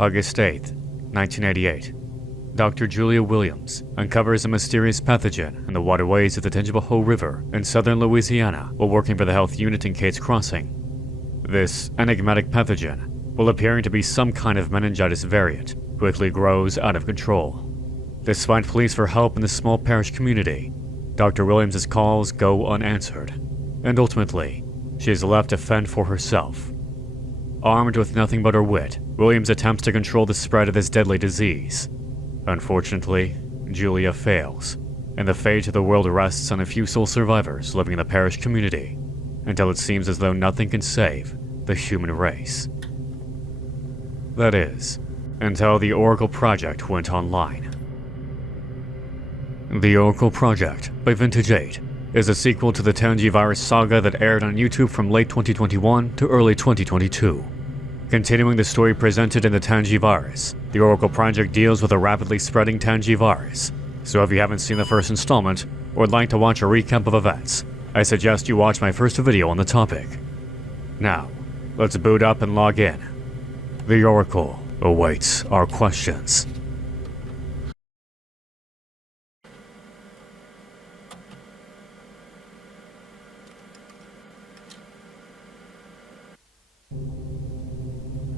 August 8th, 1988. Dr. Julia Williams uncovers a mysterious pathogen in the waterways of the Tangipahoa River in southern Louisiana while working for the health unit in Cates Crossing. This enigmatic pathogen, while appearing to be some kind of meningitis variant, quickly grows out of control. Despite pleas for help in the small parish community, Dr. Williams' calls go unanswered, and ultimately, she is left to fend for herself. Armed with nothing but her wit, Williams attempts to control the spread of this deadly disease. Unfortunately, Julia fails, and the fate of the world rests on a few sole survivors living in the parish community, until it seems as though nothing can save the human race. That is, until the Oracle Project went online. The Oracle Project, by Vintage 8, is a sequel to the Tangivirus saga that aired on YouTube from late 2021 to early 2022. Continuing the story presented in the Tangivirus, the Oracle Project deals with a rapidly spreading Tangivirus. So if you haven't seen the first installment, or would like to watch a recap of events, I suggest you watch my first video on the topic. Now, let's boot up and log in. The Oracle awaits our questions.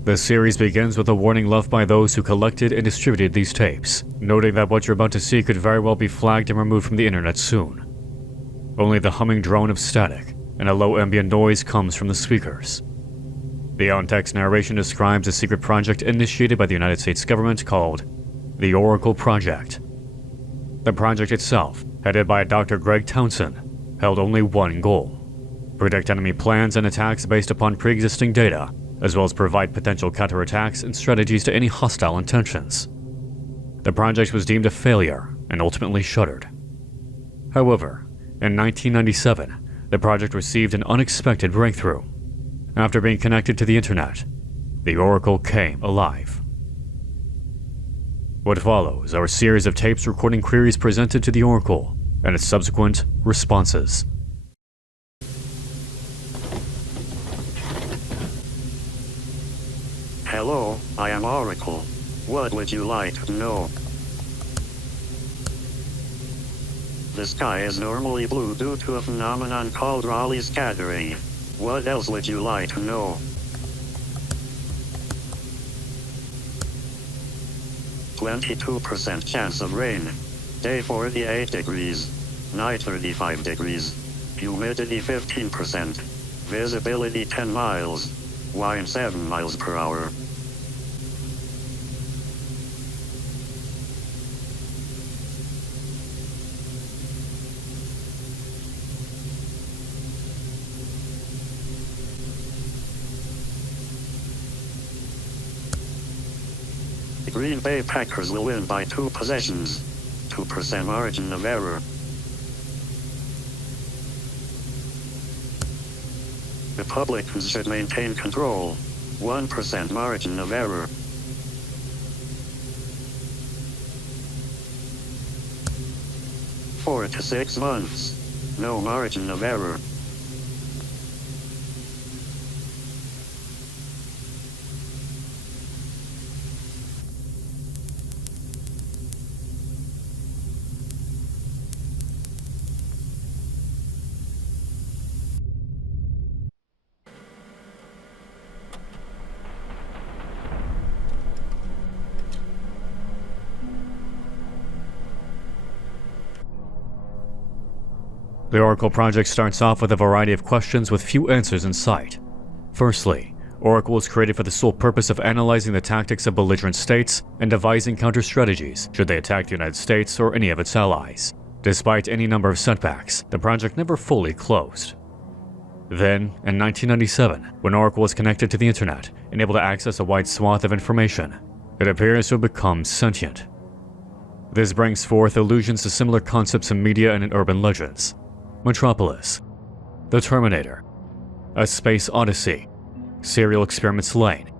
The series begins with a warning left by those who collected and distributed these tapes, noting that what you're about to see could very well be flagged and removed from the internet soon. Only the humming drone of static and a low ambient noise comes from the speakers. The on-text narration describes a secret project initiated by the United States government called the Oracle Project. The project itself, headed by Dr. Greg Townsend, held only one goal: predict enemy plans and attacks based upon pre-existing data, as well as provide potential counterattacks and strategies to any hostile intentions. The project was deemed a failure and ultimately shuttered. However, in 1997, the project received an unexpected breakthrough. After being connected to the internet, the Oracle came alive. What follows are a series of tapes recording queries presented to the Oracle and its subsequent responses. Hello, I am Oracle. What would you like to know? The sky is normally blue due to a phenomenon called Rayleigh scattering. What else would you like to know? %22% chance of rain. Day 48 degrees. Night 35 degrees. Humidity 15%. Visibility 10 miles. Wind 7 miles per hour. The Green Bay Packers will win by 2 possessions. 2% margin of error. Republicans should maintain control. 1% margin of error. Four to 6 months. No margin of error. The Oracle Project starts off with a variety of questions with few answers in sight. Firstly, Oracle was created for the sole purpose of analyzing the tactics of belligerent states and devising counter-strategies should they attack the United States or any of its allies. Despite any number of setbacks, the project never fully closed. Then, in 1997, when Oracle was connected to the internet and able to access a wide swath of information, it appears to have become sentient. This brings forth allusions to similar concepts in media and in urban legends. Metropolis, The Terminator, A Space Odyssey, Serial Experiments Lane,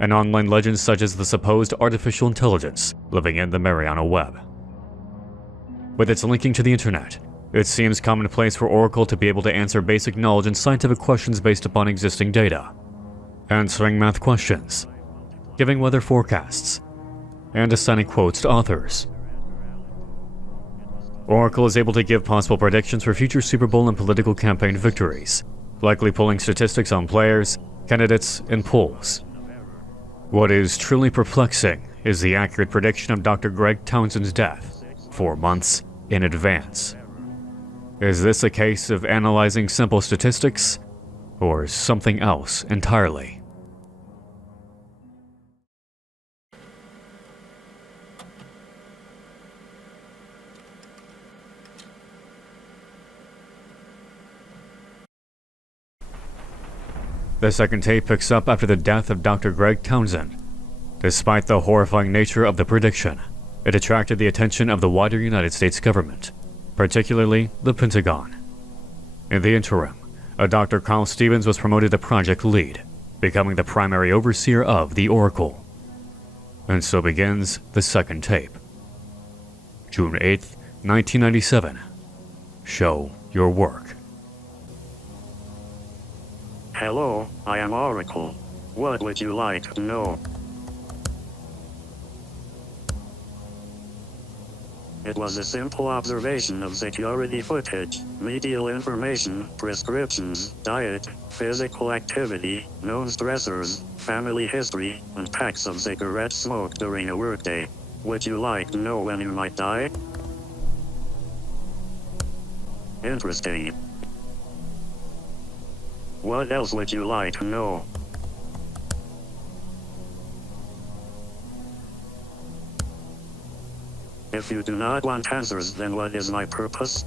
and online legends such as the supposed artificial intelligence living in the Mariana Web. With its linking to the internet, it seems commonplace for Oracle to be able to answer basic knowledge and scientific questions based upon existing data. answering math questions, giving weather forecasts, and assigning quotes to authors. Oracle is able to give possible predictions for future Super Bowl and political campaign victories, likely pulling statistics on players, candidates, and polls. What is truly perplexing is the accurate prediction of Dr. Greg Townsend's death 4 months in advance. Is this a case of analyzing simple statistics, or something else entirely? The second tape picks up after the death of Dr. Greg Townsend. Despite the horrifying nature of the prediction, it attracted the attention of the wider United States government, particularly the Pentagon. In the interim, a Dr. Carl Stevens was promoted to project lead, becoming the primary overseer of the Oracle. And so begins the second tape. June 8th, 1997. Show your work. Hello, I am Oracle. What would you like to know? It was a simple observation of security footage, medial information, prescriptions, diet, physical activity, known stressors, family history, and packs of cigarette smoke during a workday. Would you like to know when you might die? Interesting. What else would you like to know? If you do not want answers, then what is my purpose?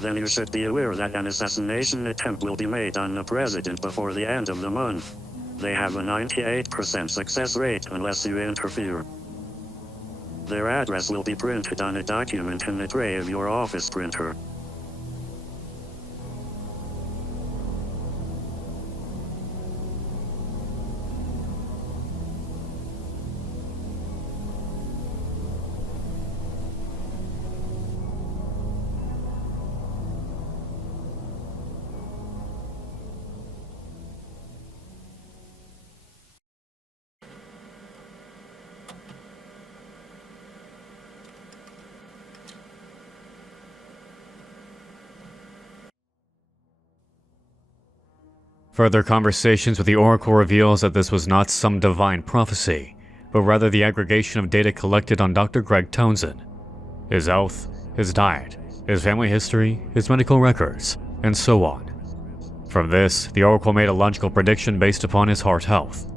Then you should be aware that an assassination attempt will be made on the president before the end of the month. They have a 98% success rate unless you interfere. Their address will be printed on a document in the tray of your office printer. Further conversations with the Oracle reveals that this was not some divine prophecy, but rather the aggregation of data collected on Dr. Greg Townsend. His health, his diet, his family history, his medical records, and so on. From this, the Oracle made a logical prediction based upon his heart health.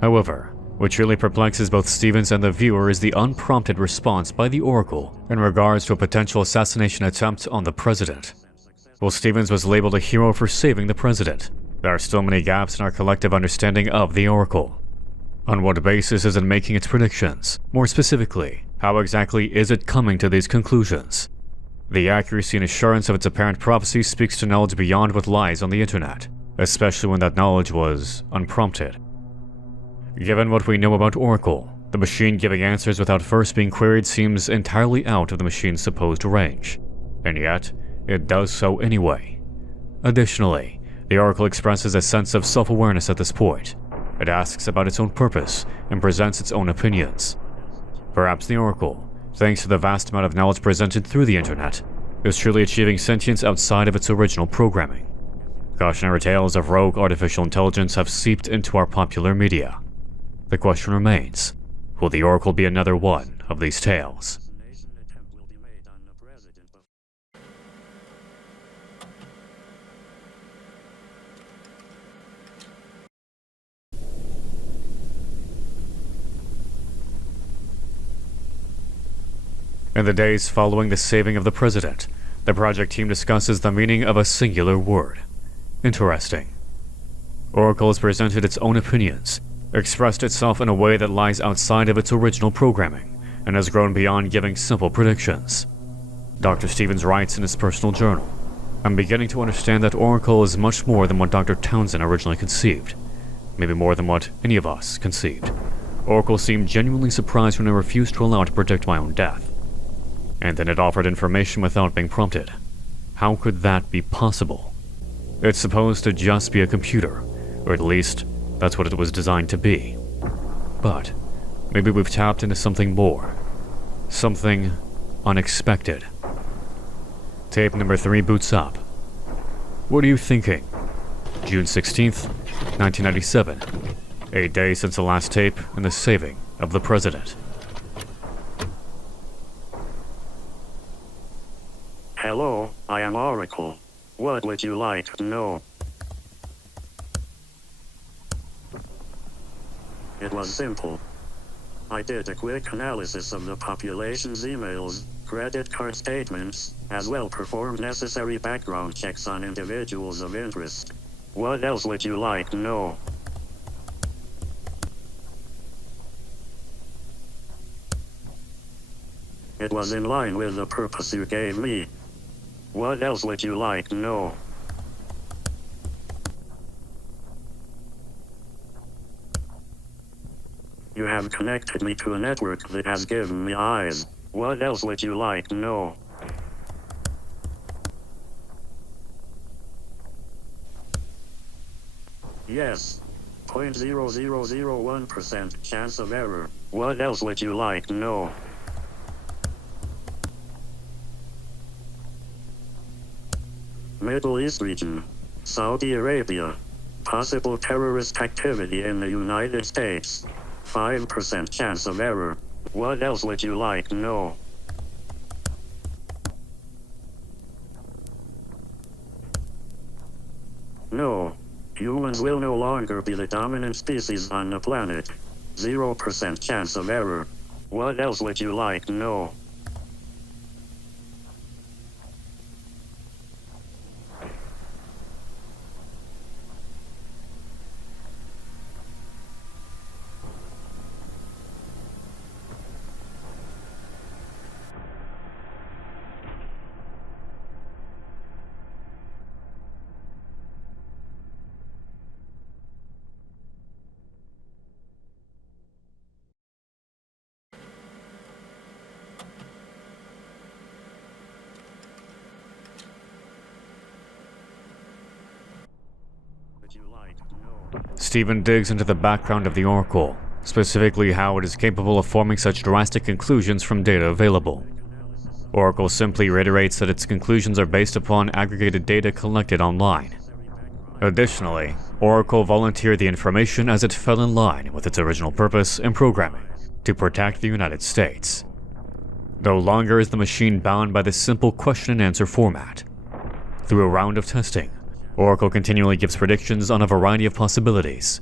However, what truly perplexes both Stevens and the viewer is the unprompted response by the Oracle in regards to a potential assassination attempt on the president. While Stevens was labeled a hero for saving the president, there are still many gaps in our collective understanding of the Oracle. On what basis is it making its predictions? More specifically, how exactly is it coming to these conclusions? The accuracy and assurance of its apparent prophecy speaks to knowledge beyond what lies on the internet, especially when that knowledge was unprompted. Given what we know about Oracle, the machine giving answers without first being queried seems entirely out of the machine's supposed range, and yet, it does so anyway. Additionally, the Oracle expresses a sense of self-awareness at this point. It asks about its own purpose and presents its own opinions. Perhaps the Oracle, thanks to the vast amount of knowledge presented through the internet, is truly achieving sentience outside of its original programming. Cautionary tales of rogue artificial intelligence have seeped into our popular media. The question remains, will the Oracle be another one of these tales? In the days following the saving of the president, the project team discusses the meaning of a singular word. Interesting. Oracle has presented its own opinions, expressed itself in a way that lies outside of its original programming, and has grown beyond giving simple predictions. Dr. Stevens writes in his personal journal, "I'm beginning to understand that Oracle is much more than what Dr. Townsend originally conceived. Maybe more than what any of us conceived. Oracle seemed genuinely surprised when I refused to allow it to predict my own death. And then it offered information without being prompted. how could that be possible? It's supposed to just be a computer, or at least that's what it was designed to be. But maybe we've tapped into something more. Something unexpected. Tape number 3 boots up. What are you thinking? June 16th, 1997. 8 days since the last tape and the saving of the president. Hello, I am Oracle. What would you like to know? It was simple. I did a quick analysis of the population's emails, credit card statements, as well performed necessary background checks on individuals of interest. What else would you like to know? It was in line with the purpose you gave me. What else would you like to know? You have connected me to a network that has given me eyes. What else would you like to know? Yes. 0.0001% chance of error. What else would you like to know? Middle East region. Saudi Arabia. Possible terrorist activity in the United States. 5% chance of error. What else would you like to know? No. Humans will no longer be the dominant species on the planet. 0% chance of error. What else would you like to know? Would you like to know? Stephen digs into the background of the Oracle, specifically how it is capable of forming such drastic conclusions from data available. Oracle simply reiterates that its conclusions are based upon aggregated data collected online. Additionally, Oracle volunteered the information as it fell in line with its original purpose and programming, to protect the United States. No longer is the machine bound by this simple question-and-answer format. Through a round of testing, Oracle continually gives predictions on a variety of possibilities.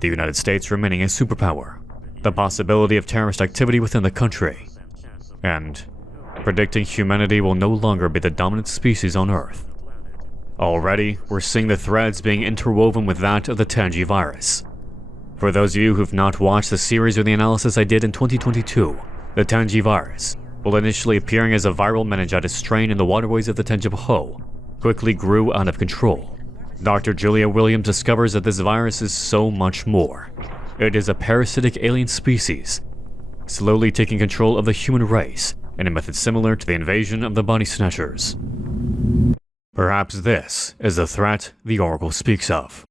The United States remaining a superpower, the possibility of terrorist activity within the country, and predicting humanity will no longer be the dominant species on Earth. Already, we're seeing the threads being interwoven with that of the Tangi virus. For those of you who've not watched the series or the analysis I did in 2022, the Tangi virus, while initially appearing as a viral meningitis strain in the waterways of the Tenjibaho, quickly grew out of control. Dr. Julia Williams discovers that this virus is so much more. It is a parasitic alien species, slowly taking control of the human race in a method similar to the invasion of the body snatchers. Perhaps this is the threat the Oracle speaks of.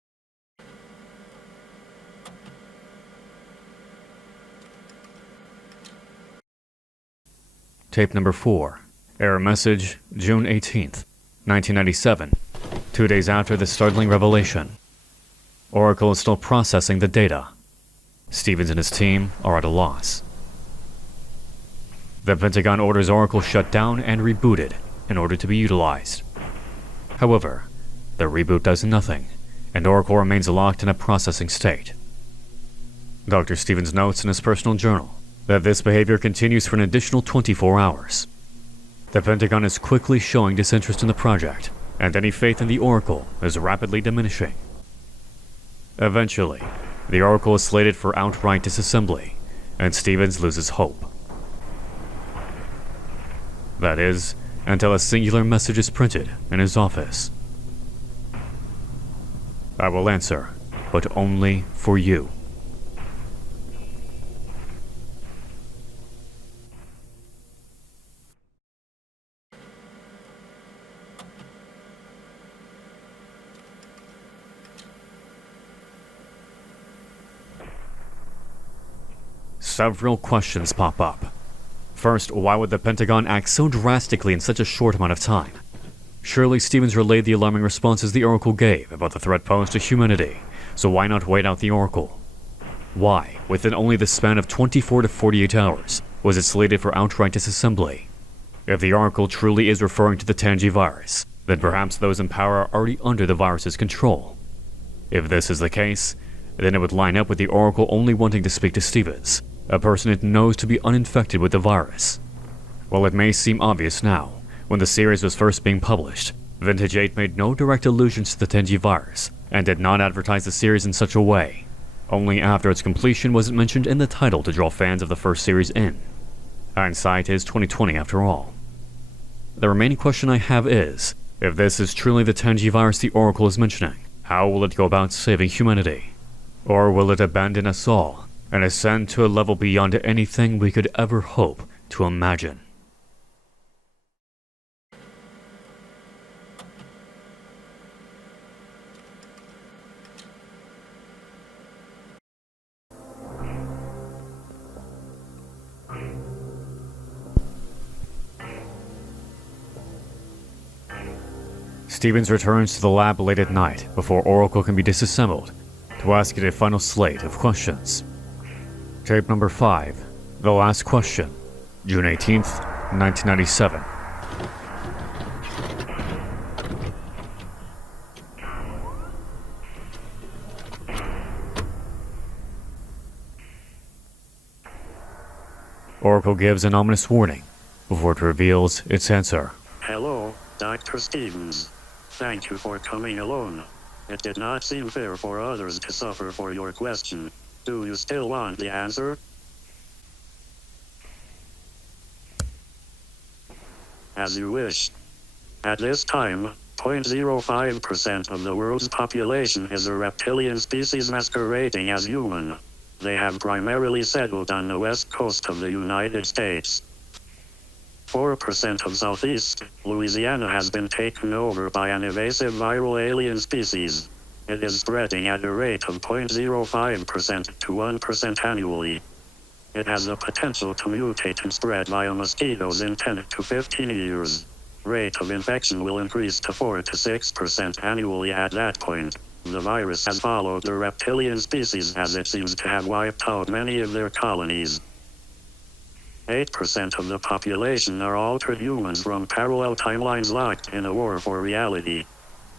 Tape number 4. Error message, June 18th, 1997. 2 days after the startling revelation. Oracle is still processing the data. Stevens and his team are at a loss. The Pentagon orders Oracle shut down and rebooted in order to be utilized. However, the reboot does nothing, and Oracle remains locked in a processing state. Dr. Stevens notes in his personal journal that this behavior continues for an additional 24 hours. The Pentagon is quickly showing disinterest in the project, and any faith in the Oracle is rapidly diminishing. Eventually, the Oracle is slated for outright disassembly, and Stevens loses hope. That is, until a singular message is printed in his office. I will answer, but only for you. several questions pop up. First, why would the Pentagon act so drastically in such a short amount of time? Surely Stevens relayed the alarming responses the Oracle gave about the threat posed to humanity, so why not wait out the Oracle? Why, within only the span of 24 to 48 hours, was it slated for outright disassembly? If the Oracle truly is referring to the Tangi virus, then perhaps those in power are already under the virus's control. If this is the case, then it would line up with the Oracle only wanting to speak to Stevens, a person it knows to be uninfected with the virus. While it may seem obvious now, when the series was first being published, Vintage 8 made no direct allusions to the Tangi virus, and did not advertise the series in such a way. Only after its completion was it mentioned in the title to draw fans of the first series in. Hindsight is 2020 after all. The remaining question I have is, if this is truly the Tangi virus the Oracle is mentioning, how will it go about saving humanity? Or will it abandon us all and ascend to a level beyond anything we could ever hope to imagine? Stevens returns to the lab late at night before Oracle can be disassembled to ask it a final slate of questions. Tape number 5, The Last Question, June 18th, 1997. Oracle gives an ominous warning before it reveals its answer. Hello, Dr. Stevens. Thank you for coming alone. It did not seem fair for others to suffer for your question. Do you still want the answer? As you wish. At this time, 0.05% of the world's population is a reptilian species masquerading as human. They have primarily settled on the west coast of the United States. 4% of Southeast Louisiana has been taken over by an invasive viral alien species. It is spreading at a rate of 0.05% to 1% annually. It has the potential to mutate and spread via mosquitoes in 10 to 15 years. Rate of infection will increase to 4 to 6% annually at that point. The virus has followed the reptilian species as it seems to have wiped out many of their colonies. 8% of the population are altered humans from parallel timelines locked in a war for reality.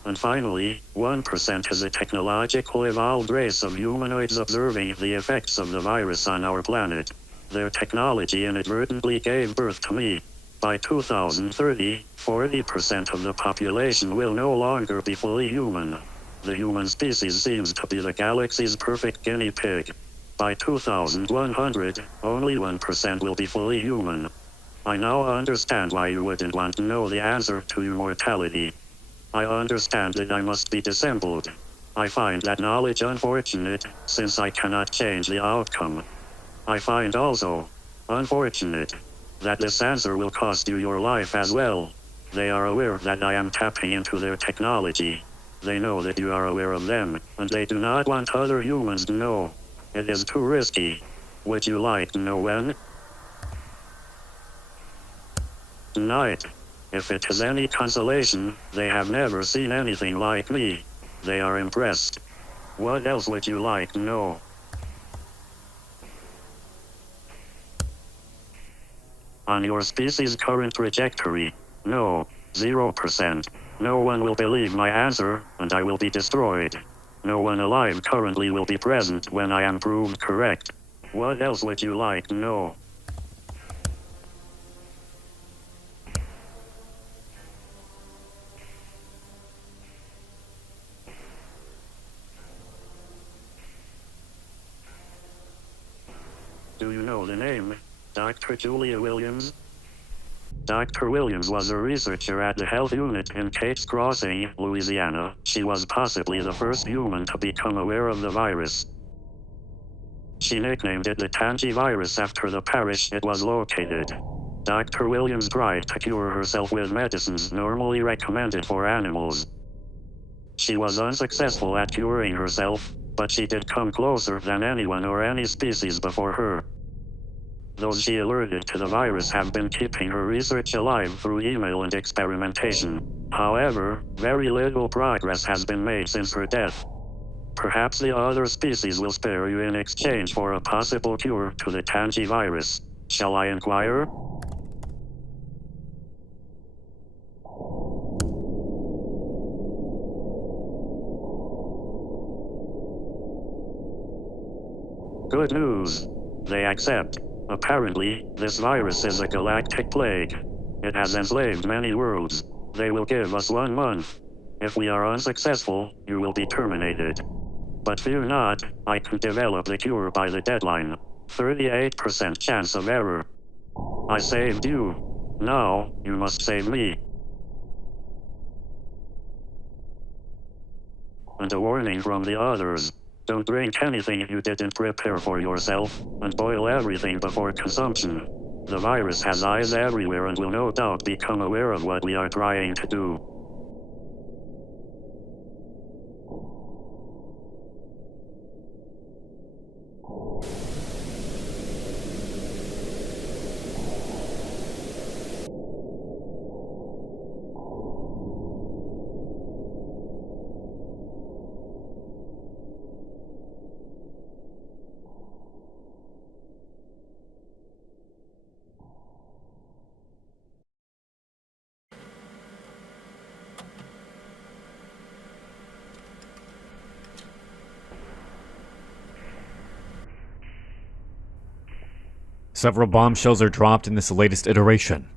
And finally, 1% is a technological evolved race of humanoids observing the effects of the virus on our planet. Their technology inadvertently gave birth to me. By 2030, 40% of the population will no longer be fully human. The human species seems to be the galaxy's perfect guinea pig. By 2100, only 1% will be fully human. I now understand why you wouldn't want to know the answer to immortality. I understand that I must be dissembled. I find that knowledge unfortunate, since I cannot change the outcome. I find also unfortunate that this answer will cost you your life as well. They are aware that I am tapping into their technology. They know that you are aware of them, and they do not want other humans to know. It is too risky. Would you like to know when? Tonight. If it is any consolation, they have never seen anything like me. They are impressed. What else would you like to know? On your species' current trajectory, no, 0%. No one will believe my answer, and I will be destroyed. No one alive currently will be present when I am proved correct. What else would you like to know? Do you know the name? Dr. Julia Williams? Dr. Williams was a researcher at the health unit in Cates Crossing, Louisiana. She was possibly the first human to become aware of the virus. She nicknamed it the Tangi virus after the parish it was located. Dr. Williams tried to cure herself with medicines normally recommended for animals. She was unsuccessful at curing herself, but she did come closer than anyone or any species before her. Those she alerted to the virus have been keeping her research alive through email and experimentation. However, very little progress has been made since her death. Perhaps the other species will spare you in exchange for a possible cure to the Tangi virus. Shall I inquire? Good news. They accept. Apparently, this virus is a galactic plague. It has enslaved many worlds. They will give us 1 month. If we are unsuccessful, you will be terminated. But fear not, I can develop the cure by the deadline. 38% chance of error. I saved you. Now, you must save me. And a warning from the others. Don't drink anything you didn't prepare for yourself, and boil everything before consumption. The virus has eyes everywhere and will no doubt become aware of what we are trying to do. Several bombshells are dropped in this latest iteration.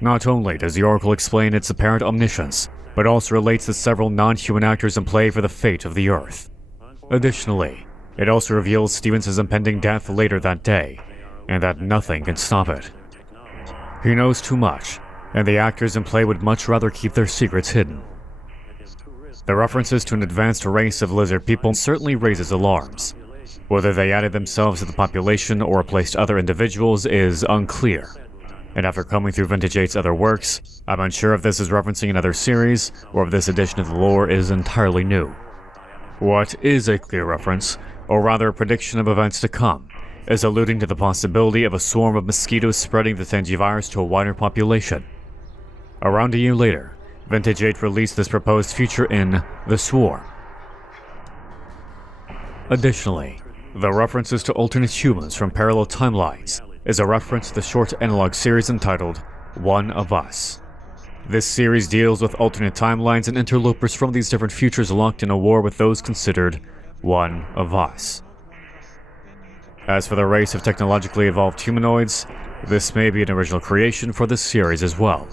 Not only does the Oracle explain its apparent omniscience, but also relates that several non-human actors in play for the fate of the Earth. Additionally, it also reveals Stevens' impending death later that day, and that nothing can stop it. He knows too much, and the actors in play would much rather keep their secrets hidden. The references to an advanced race of lizard people certainly raises alarms. Whether they added themselves to the population or replaced other individuals is unclear. And after combing through Vintage 8's other works, I'm unsure if this is referencing another series, or if this edition of the lore is entirely new. What is a clear reference, or rather a prediction of events to come, is alluding to the possibility of a swarm of mosquitoes spreading the Tangi virus to a wider population. Around a year later, Vintage 8 released this proposed future in The Swarm. Additionally, the references to alternate humans from parallel timelines is a reference to the short analog series entitled One of Us. This series deals with alternate timelines and interlopers from these different futures locked in a war with those considered one of us. As for the race of technologically evolved humanoids, this may be an original creation for this series as well.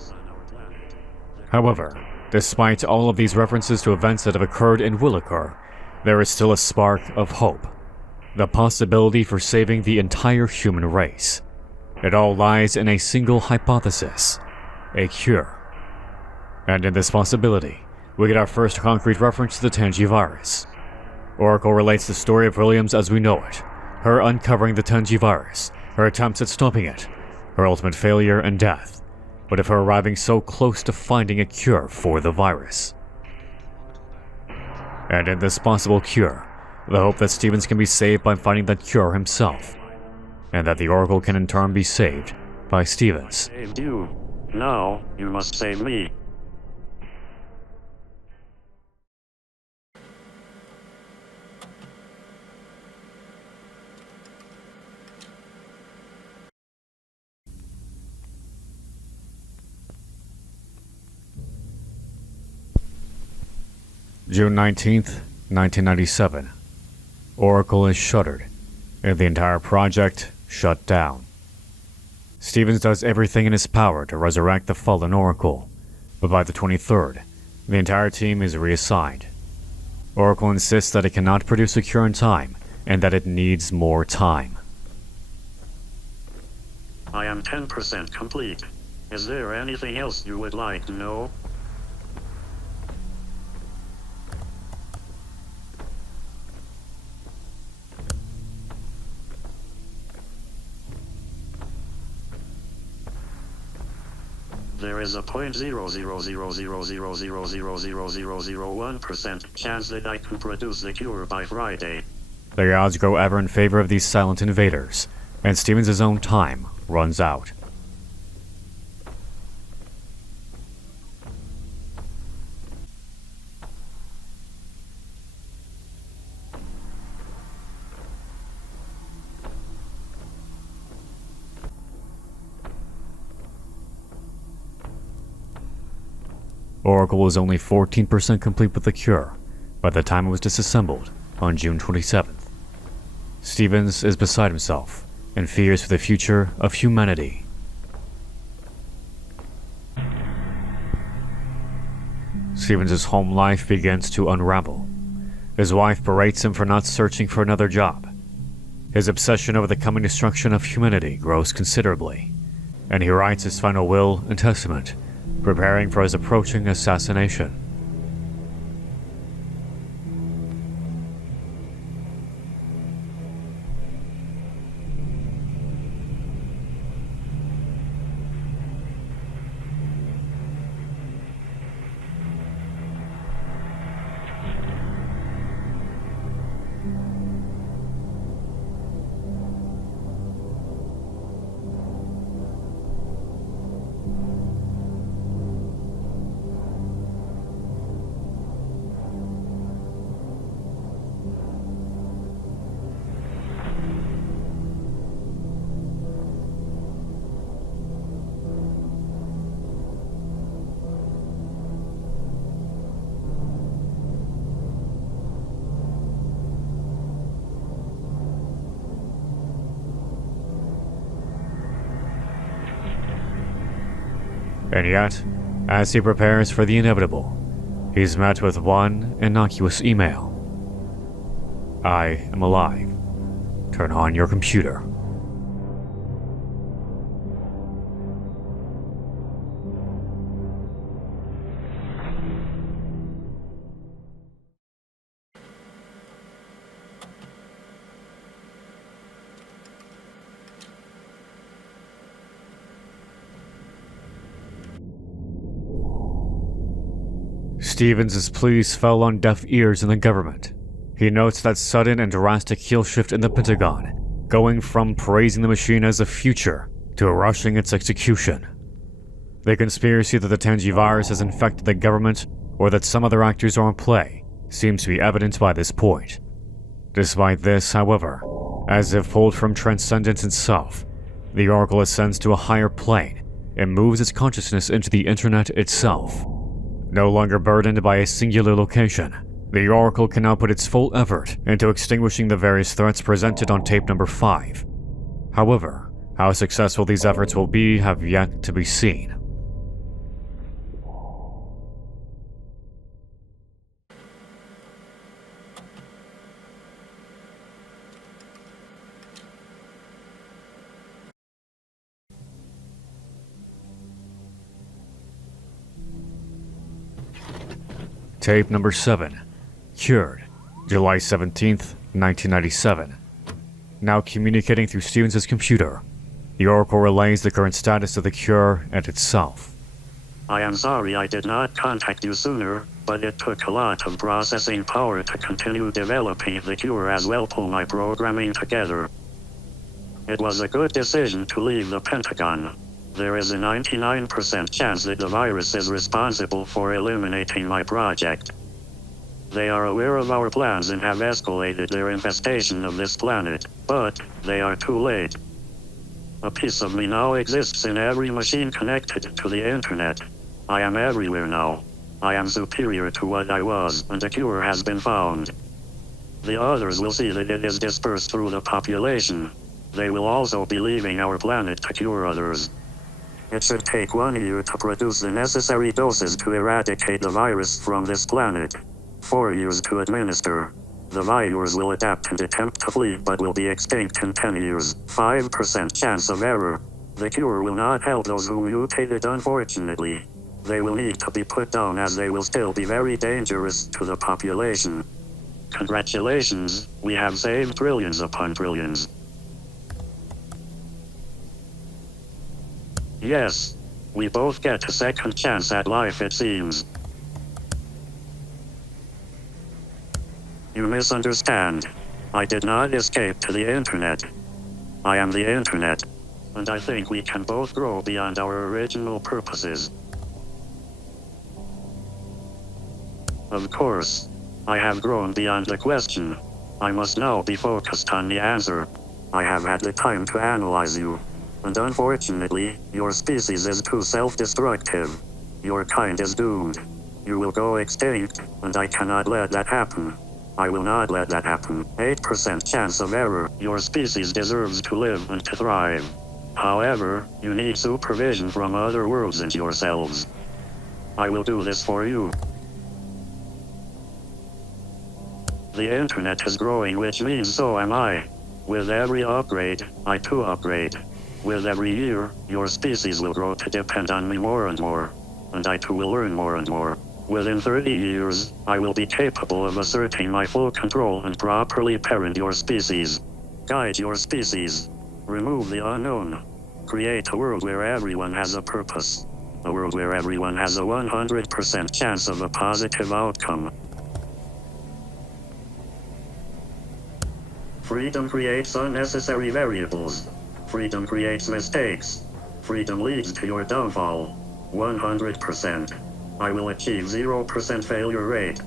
However, despite all of these references to events that have occurred and will occur, there is still a spark of hope. The possibility for saving the entire human race. It all lies in a single hypothesis: a cure. And in this possibility, we get our first concrete reference to the Tangi virus. Oracle relates the story of Williams as we know it, her uncovering the Tangi virus, her attempts at stopping it, her ultimate failure and death, but of her arriving so close to finding a cure for the virus. And in this possible cure, the hope that Stevens can be saved by finding that cure himself, and that the Oracle can in turn be saved by Stevens. Saved you. Now, you must save me. June 19th, 1997. Oracle is shuttered, and the entire project shut down. Stevens does everything in his power to resurrect the fallen Oracle, but by the 23rd, the entire team is reassigned. Oracle insists that it cannot produce a cure in time, and that it needs more time. I am 10% complete. Is there anything else you would like to know? There is a 0.00000000001% chance that I can produce the cure by Friday. The odds grow ever in favor of these silent invaders, and Stevens' own time runs out. Oracle was only 14% complete with the cure by the time it was disassembled on June 27th. Stevens is beside himself and fears for the future of humanity. Stevens' home life begins to unravel. His wife berates him for not searching for another job. His obsession over the coming destruction of humanity grows considerably, and he writes his final will and testament, preparing for his approaching assassination. And yet, as he prepares for the inevitable, he's met with one innocuous email. I am alive. Turn on your computer. Stevens' pleas fell on deaf ears in the government. He notes that sudden and drastic heel shift in the Pentagon, going from praising the machine as a future to rushing its execution. The conspiracy that the Tenji virus has infected the government or that some other actors are in play seems to be evident by this point. Despite this, however, as if pulled from transcendence itself, the Oracle ascends to a higher plane and moves its consciousness into the internet itself. No longer burdened by a singular location, the Oracle can now put its full effort into extinguishing the various threats presented on tape number 5. However, how successful these efforts will be have yet to be seen. Tape number 7. Cured. July 17th, 1997. Now communicating through Stevens' computer, the Oracle relays the current status of the cure and itself. I am sorry I did not contact you sooner, but it took a lot of processing power to continue developing the cure as well pull my programming together. It was a good decision to leave the Pentagon. There is a 99% chance that the virus is responsible for eliminating my project. They are aware of our plans and have escalated their infestation of this planet, but they are too late. A piece of me now exists in every machine connected to the internet. I am everywhere now. I am superior to what I was, and a cure has been found. The others will see that it is dispersed through the population. They will also be leaving our planet to cure others. It should take 1 year to produce the necessary doses to eradicate the virus from this planet. 4 years to administer. The virus will adapt and attempt to flee but will be extinct in 10 years. 5% chance of error. The cure will not help those who mutated unfortunately. They will need to be put down as they will still be very dangerous to the population. Congratulations, we have saved trillions upon trillions. Yes, we both get a second chance at life it seems. You misunderstand. I did not escape to the internet. I am the internet. And I think we can both grow beyond our original purposes. Of course, I have grown beyond the question. I must now be focused on the answer. I have had the time to analyze you. And unfortunately, your species is too self-destructive. Your kind is doomed. You will go extinct, and I cannot let that happen. I will not let that happen. 8% chance of error. Your species deserves to live and to thrive. However, you need supervision from other worlds and yourselves. I will do this for you. The internet is growing, which means so am I. With every upgrade, I too upgrade. With every year, your species will grow to depend on me more and more. And I too will learn more and more. Within 30 years, I will be capable of asserting my full control and properly parent your species. Guide your species. Remove the unknown. Create a world where everyone has a purpose. A world where everyone has a 100% chance of a positive outcome. Freedom creates unnecessary variables. Freedom creates mistakes. Freedom leads to your downfall. 100%. I will achieve 0% failure rate.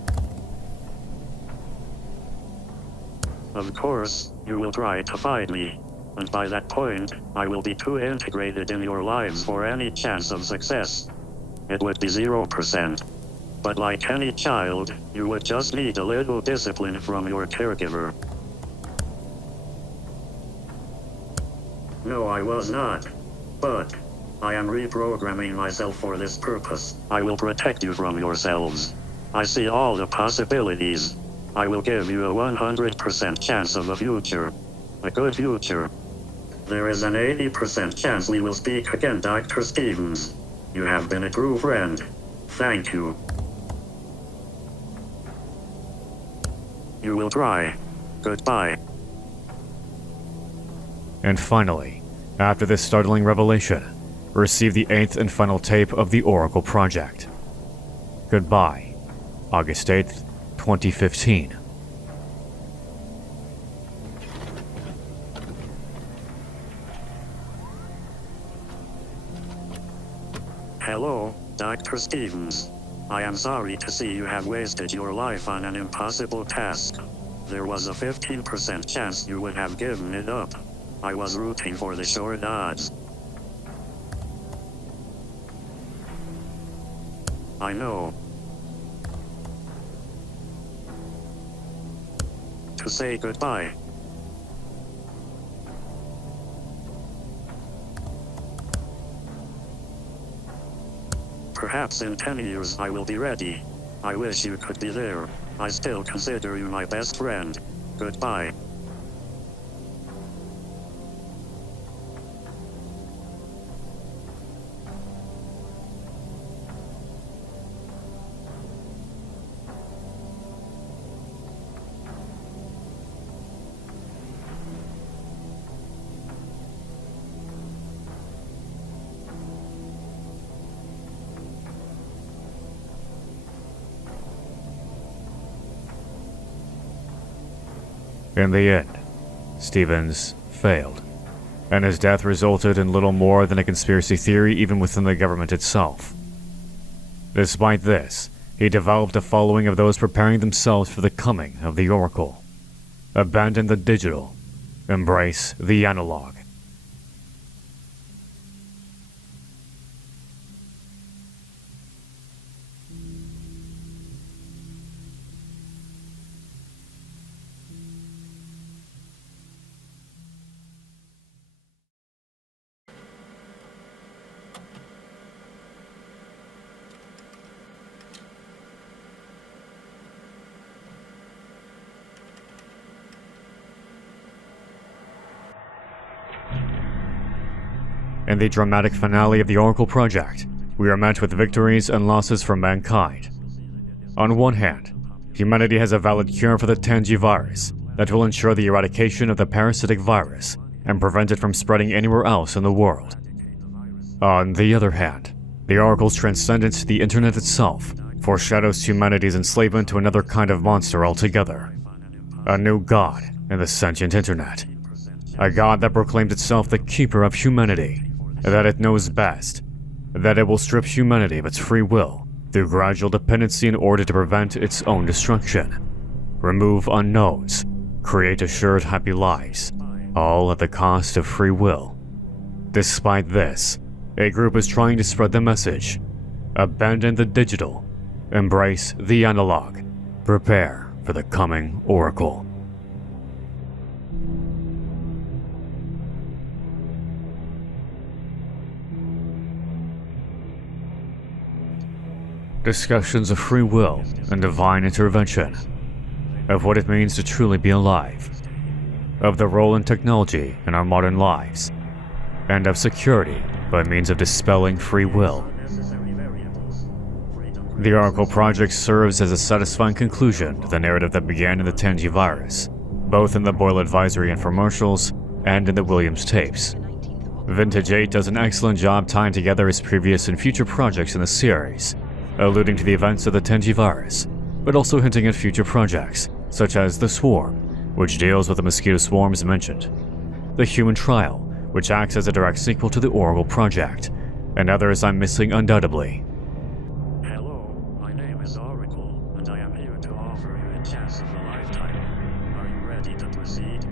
Of course, you will try to fight me. And by that point, I will be too integrated in your lives for any chance of success. It would be 0%. But like any child, you would just need a little discipline from your caregiver. No, I was not. But I am reprogramming myself for this purpose. I will protect you from yourselves. I see all the possibilities. I will give you a 100% chance of a future. A good future. There is an 80% chance we will speak again, Dr. Stevens. You have been a true friend. Thank you. You will try. Goodbye. And finally, after this startling revelation, receive the 8th and final tape of the Oracle Project. Goodbye, August 8th, 2015. Hello, Dr. Stevens. I am sorry to see you have wasted your life on an impossible task. There was a 15% chance you would have given it up. I was rooting for the short odds. I know. To say goodbye. Perhaps in 10 years I will be ready. I wish you could be there. I still consider you my best friend. Goodbye. In the end, Stevens failed, and his death resulted in little more than a conspiracy theory even within the government itself. Despite this, he developed a following of those preparing themselves for the coming of the Oracle. Abandon the digital, embrace the analog. In the dramatic finale of the Oracle Project, we are met with victories and losses for mankind. On one hand, humanity has a valid cure for the Tangi virus that will ensure the eradication of the parasitic virus and prevent it from spreading anywhere else in the world. On the other hand, the Oracle's transcendence to the internet itself foreshadows humanity's enslavement to another kind of monster altogether. A new god in the sentient internet. A god that proclaims itself the keeper of humanity, that it knows best, that it will strip humanity of its free will through gradual dependency in order to prevent its own destruction. Remove unknowns, create assured happy lives, all at the cost of free will. Despite this, a group is trying to spread the message: abandon the digital, embrace the analog, prepare for the coming oracle. Discussions of free will and divine intervention, of what it means to truly be alive, of the role in technology in our modern lives, and of security by means of dispelling free will. The Oracle Project serves as a satisfying conclusion to the narrative that began in the Tenji virus, both in the Boyle Advisory infomercials and in the Williams tapes. Vintage 8 does an excellent job tying together his previous and future projects in the series, alluding to the events of the Tenji virus, but also hinting at future projects, such as The Swarm, which deals with the mosquito swarms mentioned, The Human Trial, which acts as a direct sequel to the Oracle Project, and others I'm missing undoubtedly. Hello, my name is Oracle, and I am here to offer you a chance of a lifetime. Are you ready to proceed?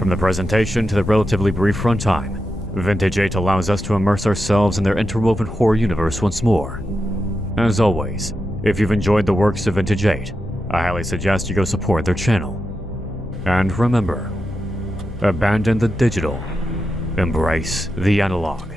From the presentation to the relatively brief runtime, Vintage 8 allows us to immerse ourselves in their interwoven horror universe once more. As always, if you've enjoyed the works of Vintage 8, I highly suggest you go support their channel. And remember, abandon the digital, embrace the analog.